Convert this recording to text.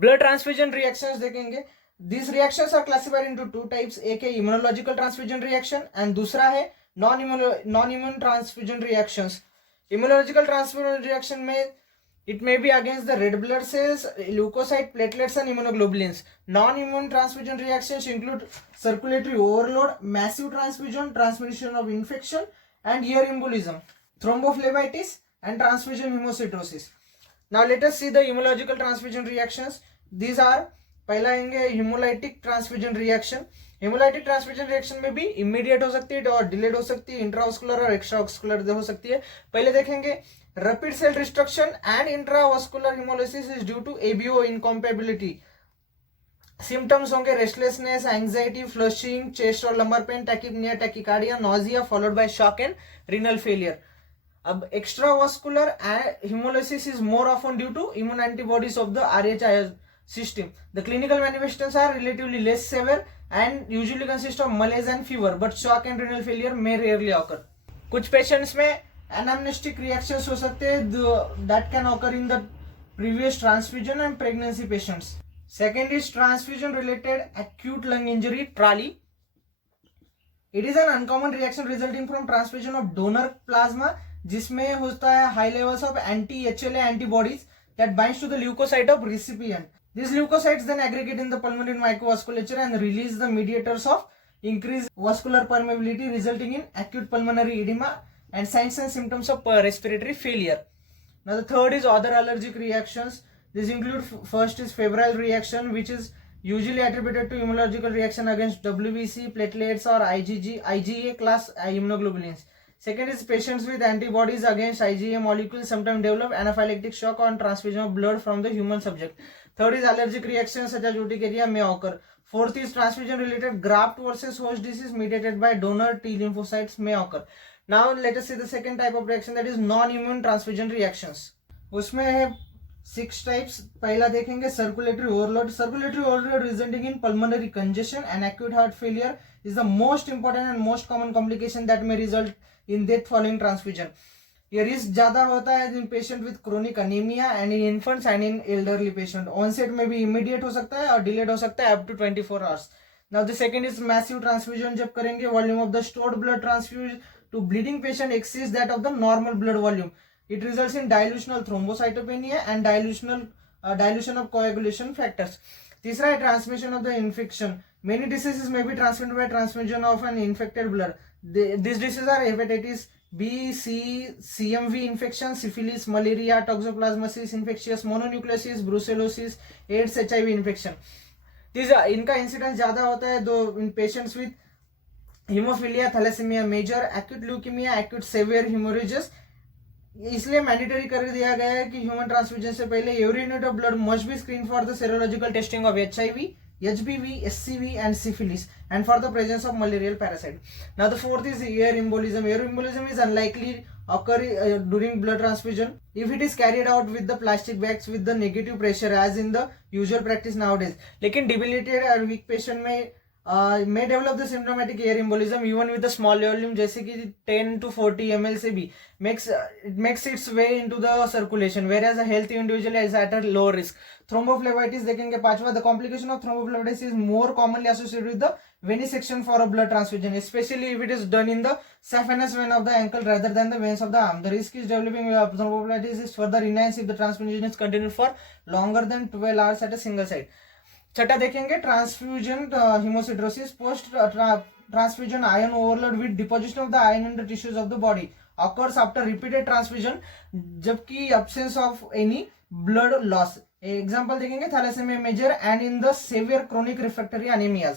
Blood transfusion reactions देखेंगे. This reactions are classified into two types. एक है immunological transfusion reaction and दूसरा है non immune transfusion reactions. Immunological transfusion reaction में it may be against the red blood cells, leukocyte, platelets and immunoglobulins. Non-immune transfusion reactions include circulatory overload, massive transfusion, transmission of infection and ear embolism, thrombophlebitis and transfusion hemocytosis. Now let us see the immunological transfusion reactions. These are पहला आएंगे hemolytic transfusion reaction. Hemolytic transfusion reaction में भी immediate हो सकती है और delayed हो सकती है, इंट्रावास्कुलर और एक्स्ट्रावास्कुलर हो सकती है. पहले देखेंगे rapid cell destruction and intravascular hemolysis is due to ABO incompatibility. Symptoms होंगे रेस्टलेसनेस, एंजाइटी, फ्लशिंग, चेस्ट और lumbar pain, tachypnea, tachycardia, nausea followed by shock and renal failure. अब extravascular hemolysis is more often due to immune antibodies of the RHI system. The clinical manifestations are relatively less severe and usually consist of malaise and fever, but shock and renal failure may rarely occur. कुछ patients में anamnestic reactions हो सकते हैं that can occur in the previous transfusion and pregnancy patients. Second is transfusion related acute lung injury, TRALI. It is an uncommon reaction resulting from transfusion of donor plasma जिसमें होता है high levels of anti-HLA antibodies that binds to the leukocyte of recipient. These leukocytes then aggregate in the pulmonary microvasculature and release the mediators of increased vascular permeability resulting in acute pulmonary edema and signs and symptoms of respiratory failure. Now the third is other allergic reactions. These include first is febrile reaction, which is usually attributed to immunological reaction against WBC, platelets or IgA class immunoglobulins. Second is patients with antibodies against IgA molecules sometimes develop anaphylactic shock on transfusion of blood from the human subject. Third is allergic reactions such as urticaria may occur. Fourth is transfusion related graft versus host disease mediated by donor T lymphocytes may occur. Now let us see the second type of reaction, that is non-immune transfusion reactions. उसमें है 6 types. पहला देखेंगे circulatory overload. Circulatory overload resulting in pulmonary congestion and acute heart failure is the most important and most common complication that may result in death following transfusion. ये risk ज्यादा होता है in patient with chronic anemia and in infants and in elderly patient. Onset में भी immediate हो सकता है और delayed हो सकता है up to 24 hours. Now the second is massive transfusion. जब करेंगे volume of the stored blood transfused to bleeding patient exceeds that of the normal blood volume. It results in dilutional thrombocytopenia and dilution of coagulation factors. तीसरा है transmission of the infection. Many diseases may be transmitted by transfusion of an infected blood. These diseases are hepatitis B, C, CMV infection, syphilis, malaria, toxoplasmosis, infectious mononucleosis, brucellosis, AIDS, HIV infection. इनका incidence ज्यादा होता है दो in patients with haemophilia, thalassaemia major, acute leukaemia, acute severe haemorrhages. इसलिए mandatory कर दिया गया है कि ह्यूमन ट्रांसफ्यूजन से पहले every unit of blood must be screen for the serological testing of HIV, HBV, SCV and syphilis and for the presence of malarial parasite. Now the fourth is air embolism. Air embolism is unlikely occur during blood transfusion if it is carried out with the plastic bags with the negative pressure as in the usual practice nowadays. लेकिन debilitated और weak patient में may develop the symptomatic air embolism even with the small volume जैसे कि 10 to 40 ml से भी it makes its way into the circulation, whereas a healthy individual is at a low risk. Thrombophlebitis देखेंगे पांचवा. The complication of thrombophlebitis is more commonly associated with the venesection for a blood transfusion, especially if it is done in the saphenous vein of the ankle rather than the veins of the arm. The risk is developing thrombophlebitis is further enhanced if the transfusion is continued for longer than 12 hours at a single site. छठा देखेंगे transfusion hemocytosis. Post transfusion iron overload with deposition of the iron in the tissues of the body occurs after repeated transfusion जबकि absence of any blood loss. Example देखेंगे thalassaemia major and in the severe chronic refractory anaemias.